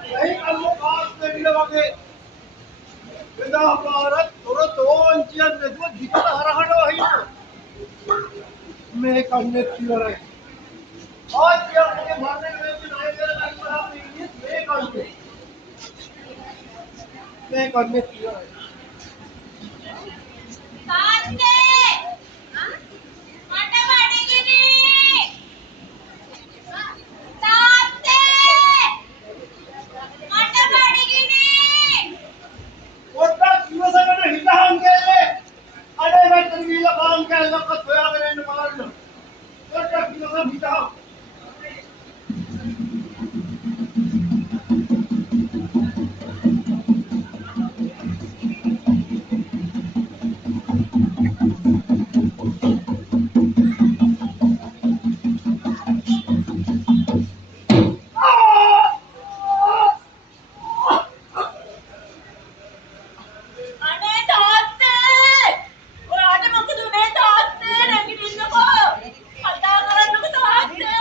नहीं करो बात में भी लगे बेटा भारत थोड़ा तो इंचिया ने तो दिखा रहा है ना मैं करने की रहा आज क्या मुझे मारने में भी नहीं मेरा लाइफ खराब नहीं है मैं करने की रहा काटे माटे माटेगी नहीं काटे माटे माटेगी नहीं कोटा दिवस में हिता हम के अरे मैं तेरी ला काम के लग का थोड़ा मेरे ने मार लो कोटा दिवस में हिता अरे दाते और आटे मक्के तू नहीं दाते नहीं किसी को पता करा नको दाते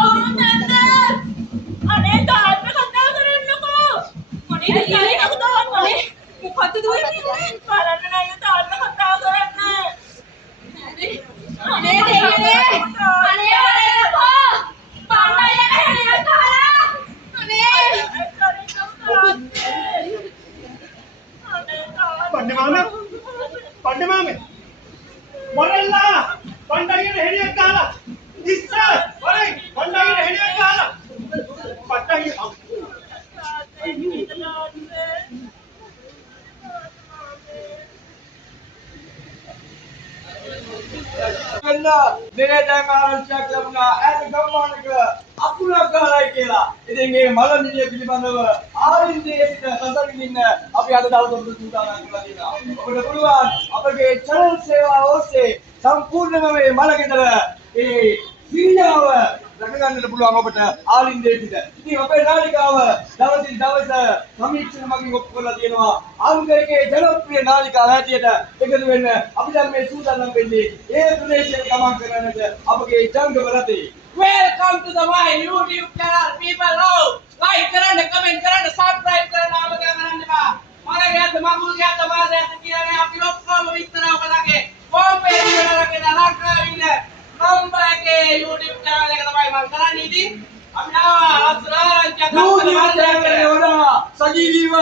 और नन्ने अरे दात में खत्ता करा नको मनी नहीं नको दात मनी मुखत तू ही नहीं कारण नहीं दात में खत्ता करा अरे अरे अरे नको पांडा ये नहीं खाला अरे पंडे मामे वरल्ला पंडा ये हेडिया काला दिस्सा अरे पंडा ये हेडिया काला पट्टा ये Nene jangan cakapna, gammana ke, aku nak halai kela. Ini nge malam ini පිළිබඳව ආරින්දේ සිට සසරින් අපි අද දවසේ සූදානම් කරලා තියෙනවා. ඔබට පුළුවන් අපගේ channel සේවාව ඔස්සේ සම්පූර්ණයෙන්ම මේ මලගෙදර ඒ සිරියාව රැක ගන්නට පුළුවන් ඔබට ආරින්දේ සිට. ඉතින් අපේ නාලිකාව දවසින් දවස සමීක්ෂණ මගින් ඔප්පු කරලා තියෙනවා. ආන්දරයේ ජනප්‍රිය නාලිකාව හැටියට එකතු වෙන්න අපි දැන් මේ සූදානම් වෙන්නේ ඒ ප්‍රදේශයේ ගමන් කරන්නට අපගේ ජංගම රථේ. Welcome to the my YouTube channel, people. Oh, like කරන්න, comment කරන්න, subscribe කරන්න, ආමග කරන්න එපා. මගේ යද්ද මගුල් යද්ද මාස යද්ද කියන්නේ අපි ඔක්කොම විතර ඔබලගේ හෝම් පේජ් එකට දාගෙන ලංකාවේ ඉන්න නම්බර් එකේ YouTube channel එක තමයි මම කරන්නේ ඉතින්. අපි සජීවීව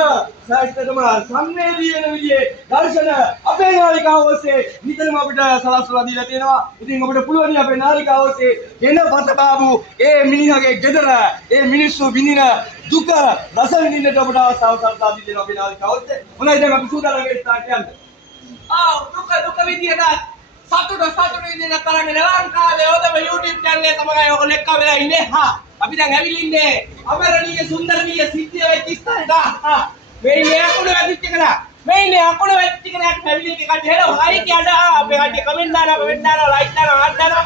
සාහිත්‍යතම සංවේදී වෙන විදිහේ දර්ශන අපේ නාලිකාව ඔස්සේ නිතරම අපිට සලස්වලා දීලා තියෙනවා. ඉතින් අපිට පුළුවන් අපේ නාලිකාව ඔස්සේ එන පතබාබු ඒ මිනිහගේ ගෙදර ඒ මිනිස්සු විඳින දුක රස විඳින්නට අපිට අවස්ථාව සලසා දී දෙනවා අපේ නාලිකාව ඔස්සේ. මොනවද දැන් අපි සූදානම් වෙන්න ස්ටාර්ට් යන්න. දුක විදියට සතුට විදියට කරන්නේ ලංකාවේ ඔතම YouTube channel එක තමයි ඔක ලෙක්ක වෙලා ඉන්නේ. හා අපි දැන් ඇවිල්ලා ඉන්නේ අමරණීය සුන්දරණීය සිද්ධිය වෙච්ච ස්ථානට. මේ ඉන්නේ අකුණු වැදිච්ච කෙනා. මේ ඉන්නේ අකුණු වැදිච්ච කෙනාට ඇවිල්ලා ඉන්නේ කඩේ හෙලෝ හායි කියන්න. අපේ කඩේ කමෙන්ට් දානවා ලයික් දානවා ආත් දානවා.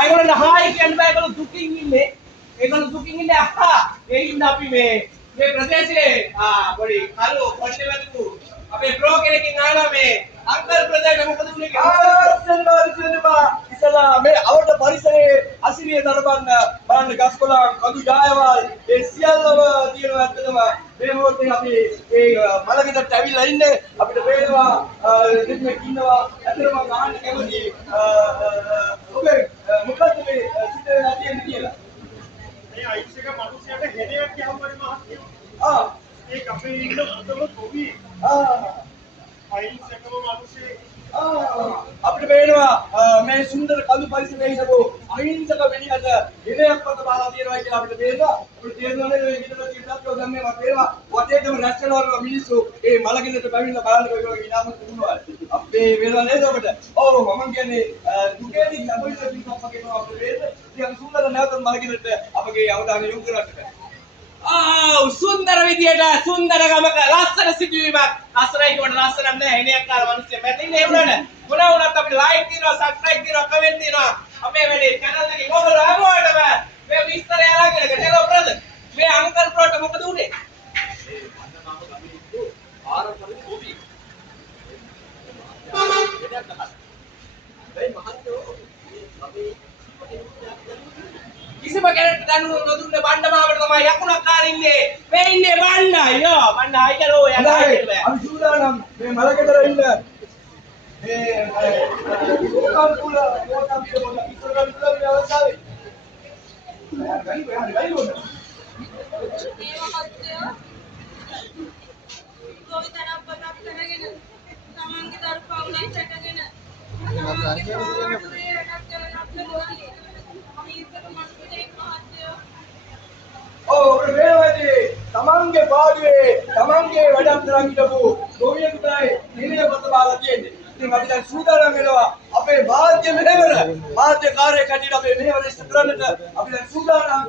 අයගොල්ලෝ හායි කියන්න බෑ. ඒගොල්ලෝ දුකින් ඉන්නේ. ඒ ඉන්න අපි මේ ප්‍රදේශයේ පොඩි කල්ලෝ පොඩි වැදුකු අපේ බ්‍රෝ කෙනකින් ආනවා මේ අංකල් ප්‍රදේශේ මොකද උනේ කියලා. ඉතලා මේ අවුරුද්ද පරිසරයේ අසිරිය දරබන්න බලන්න ගස්කොළන් කඳු ජායවල් ඒ සියල්ලම තියෙනවා. ඇත්තටම මේ මොහොතේ අපි ඒ මලගෙදරට ඇවිල්ලා ඉන්නේ. අපිට පේනවා දෙන්නෙක් ඉන්නවා. ඇත්තටම ගහන්න කැමති ඔබේ මොකක්ද මේ සිද්ධ වෙලා තියෙන්නේ කියලා. මේ අයිස් එක මිනිස්සුන්ට හෙඩයක් ගහම පරි මහත්තයෝ ඒක අපේ ඉන්න පුතම කොබි අයිස් එකම මිනිස්සේ අපිට පේනවා මේ සුන්දර කළු පරිසරයේ හිටපු අහිංසක වෙණියට ඉරයක් පත බහලා තියෙනවා කියලා අපිට පේනවා. අපිට තේරෙනවා නේද මේ විදිහට තියෙනත් දැන් මේ වටේවා වටේටම රැස්කලවල මිනිස්සු මේ මලගෙදරට පැමිණලා බලන්න කොයි වගේ විනාශ වුණාද. අපේ වේලා නේද ඔබට? ඔව් මම කියන්නේ දුකේදී ලැබෙන පිටක් වගේ අපිට වේද. ඉතින් සුන්දර නැවත මලගෙදරට අපගේ අවධානය යොමු කරන්න. සුන්දර විදියට සුන්දර ගමක ලස්සන සිදුවීමක්. ලස්සනයි කියවට ලස්සනක් නෑ. එනයක් කාල මිනිස්සු මැදින්නේ එහෙම නේද? මොනවා වුණත් අපිට ලයික් දිනවා, සබ්ස්ක්‍රයිබ් දිනවා, කමෙන්ට් දිනවා. අපේ වැඩේ channel එකේ ඔයගොල්ලෝ හැමෝටම මේ විස්තරය අරගෙන හෙලෝ බ්‍රදර්. මේ අංකල් බ්‍රෝට මොකද උනේ? ආරම්භනේ කොබි. ඒ මහත්තයෝ අපි කිසිම කෙනෙක්ට දැනුම නොදුන්න බණ්ඩමාවට තමයි යකුණක් කාලා ඉන්නේ. මේ ඉන්නේ බණ්ඩ අයියෝ. බණ්ඩ හයි කරෝ යනවා හොඳයි. අපි සූදානම් මේ මලකෙදර ඉන්න මේ ඕකම් කුල ඕකම් කුල ඉස්සරහට ඉන්න අවස්ථාවේ මේ මහත්තයා ගොවිතැනක් පතක් කරගෙන තමන්ගේ දරුපවුලක් රැකගෙන තමන්ගේ පාඩුවේ වැඩක් කරන අපේ ගොඩේ අහිංසක මනුස්සයෙක් මහත්තයා ඔව් මේවදී තමන්ගේ පාඩුවේ තමන්ගේ වැඩක් කරන් හිටපු ගොවියෙකුටයි නිලිය පත බාලා තියෙන්නේ. ඉතින් අපි දැන් සූදානම් වෙනවා අපේ වාද්‍ය මෙහෙවර වාද්‍ය කාර්යයක් හැටියට අපේ මෙහෙවර ඉස්ත කරන්නට අපි දැන් සූදානම්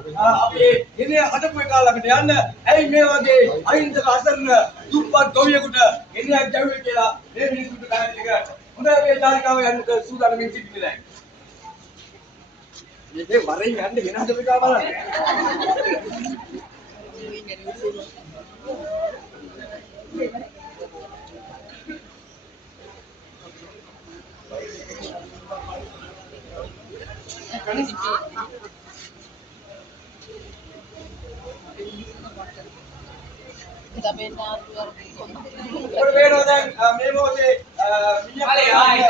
අපි ගෙනේ හදපු එක ළඟට යන්න. ඇයි මේ වගේ අහිංසක අසරණ දුප්පත් ගොවියෙකුට ගෙනයක් ගැව්වේ කියලා මේ මිනිස්සුන්ට පැහැදිලි කරන්න. හොඳයි අපේ චාරිකාව යන්නට සූදානම් වෙන්න සිටින්නේ. මේකේ වරෙන් යන්න ගෙන හදපු එක බලන්න. ඔය වේනෝ දැන් මේ මොහොතේ අනේ ආයි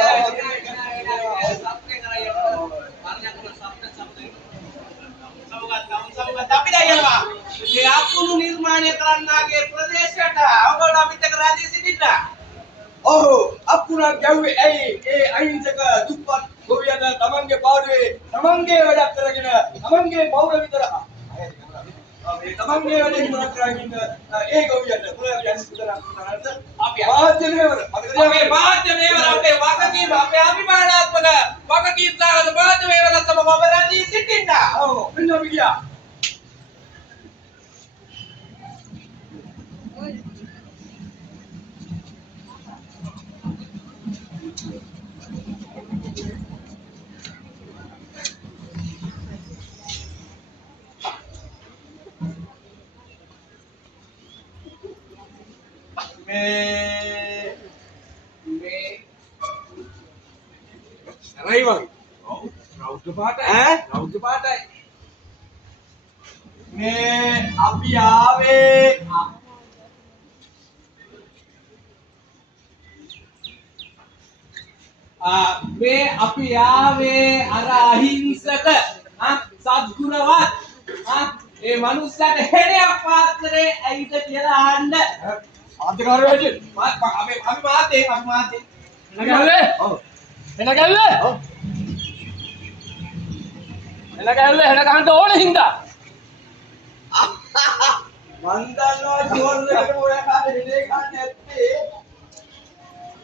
අපි දැන් යනවා. මේ අකුණු නිර්මාණය කරන්නාගේ ප්‍රදේශයට ඔබට අපිට කරාදී සිටින්න. ඔව් අකුණක් ගැව්වේ ඇයි ඒ අහිංසක දුප්පත් ගොවියන් තමන්ගේ පාඩුවේ තමන්ගේ වැඩක් කරගෙන තමන්ගේ පවුල විතර මේ තමන්ගේ වැඩේ ඉවර කරගෙන ඉන්න ඒ ගොවියන් මොනවද යන්නේ සුදරම් කරන්නද අපි වාද්‍ය මේවර අපේ වාද්‍ය මේවර අපේ වගකීම අපේ අභිමානාත්මක වගකීම් සාගත වාද්‍ය මේවර තමයි ඔබ රැඳී සිටින්න. ඔව් මෙන්න අපි ගියා. මේ රයිවන් ඔව් රෞද්‍ර පාටයි. ඈ? රෞද්‍ර පාටයි. මේ අපි ආවේ මේ අපි ආවේ අර අහිංසක සත්ගුණවත් ඒ මනුස්සයාට හෙරයක් පාත්‍රේ ඇයිද කියලා අහන්න. ආධිකාරිය වැඩි. අපි මාතේ එන ගැල්ලේ? ඔව්. එන ගැල්ලේ? ඔව්. එන ගැල්ලේ එන ගහන්න ඕනේ හින්දා. මන් දන්නවා ජෝන් එකට ඔය කාලේ දෙලේ ගන්න ඇත්තේ.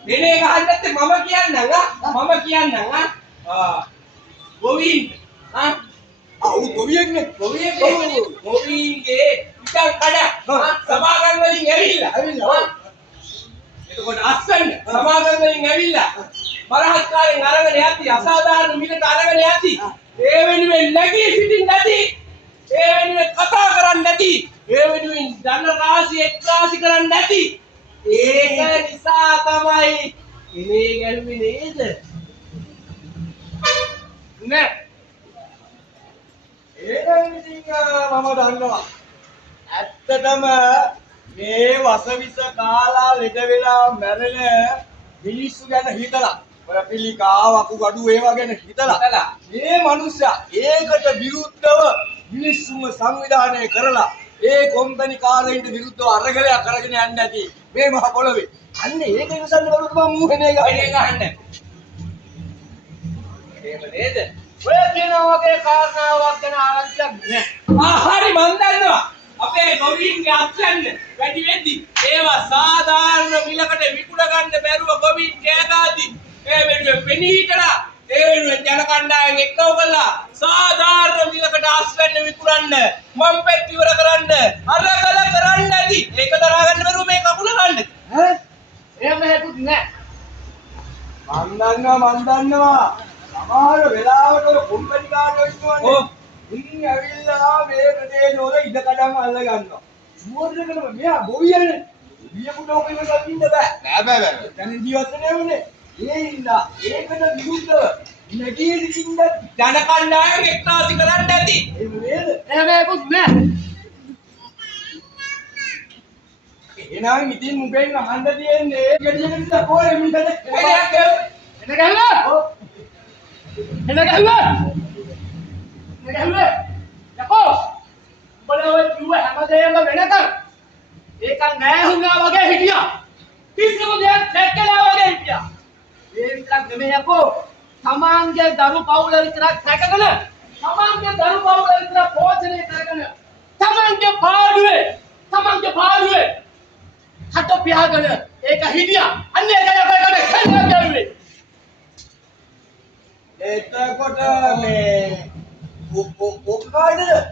දෙනේ ගහන්න නැත්තේ මම කියන්නම් ගොවීන් ආ ගොවියෙක්නේ. ගොවීන්ගේ ඉතින් කඩ සමාගම් වලින් ඇවිල්ලා එතකොට අස්සන්න සමාගම් වලින් ඇවිල්ලා මරහත්කාරයෙන් අරගෙන යති අසාධාරණ මිලට අරගෙන යති ඒ වෙනුවෙන් නැගී සිටින්න නැති ඒ වෙනුවෙන් කතා කරන්නේ නැති ඒ වෙනුවෙන් ධන රාශිය එක්රාශි කරන්නේ නැති ඒක නිසා තමයි ඉනේ ගැලුවේ නේද නෑ. ඒනම් ඉතින් මම දන්නවා. ඇත්තටම මේ වසවිස කාලා ලෙඩ වෙලා මැරෙන මිනිස්සු ගැන හිතලා ඔය පිළිකා වකුගඩු ඒවා ගැන හිතලා මේ මිනිස්සයා ඒකට විරුද්ධව මිනිස්සුන්ව සංවිධානය කරලා ඒ කොම්පැනි කාරයින්ට විරුද්ධව අරගලයක් කරගෙන යන්න ඇති මේ මහ පොළවේ. අන්න ඒක ඉවසන්න බැරුව මම මූහනේ ගහන්නේ. එහෙම නේද ඔය කියන වගේ කාරණාවක් ගැන ආරංචියක් නෑ. හරි මන් දන්නවා අපේ ගොවීන්ගේ අත්යන්න වැඩි වෙද්දි ඒවා සාධාරණ මිලකට විකුණ ගන්න බැරුව ගොවීන් කෑගාති ඒ වෙනුවෙන් පෙනී හිටලා ඒ වෙනුවෙන් ජන කණ්ඩායම් එක්කව කළා සාධාරණ මිලකට අස්වැන්න විකුණන්න මම් පෙට්ටි ඉවර කරන්න අරගල කරන්න ඇති ඒක දරා ගන්න බැරුව මේ කකුල ගන්න ඈ එහෙම හේතුත් නෑ. මන් දන්නවා සමහර වෙලාවට ඔය කොම්පැනි කාරයෝ ඉන්නවනේ. ඔව්. ඉතින් ඇවිල්ලා මේ ප්‍රදේශවල ඉඩකඩම් අල්ල ගන්නවා. මොකදකම මෙයා ගොවියනේ. ගියපු ලෝකෙම ගන්න බෑ. බෑ. දැන් ජීවත් වෙන්නේ. ඒ ඉඳලා ඒකට විරුද්ධව නැගී සිටින්න ජන කණ්ඩායම් එක්කාසි කරන්න ඇති ඒ මේකුත් නෑ. එහෙනම් ඉතින් මුගෙන් අහන්න තියෙන්නේ ගෙඩියකට කොහේ මින්දද? එන ගැහුවා. ඔව්. එන ගැහුවා. එන ගැහුවා. යකෝ. උඹලා ඔය කිව්ව හැමදේම වෙනකන් ඒක නෑ හුණා වගේ හිටියා. කිසිම දෙයක් දැක්කලා වගේ හිටියා. ඒ විතරක් නෙමෙයි යකෝ. සමාන්ගේ දරු පවුල විතරක් දැකගෙන සමාන්ගේ දරු පවුල විතරක් පෝෂණය කරගෙන සමාන්ගේ පාඩුවේ හත පියාගෙන ඒක හිටියා. අන්න ඒකයි අපේ කඩේ කන්නේ. එතකොට මේ ඔක්කායිද?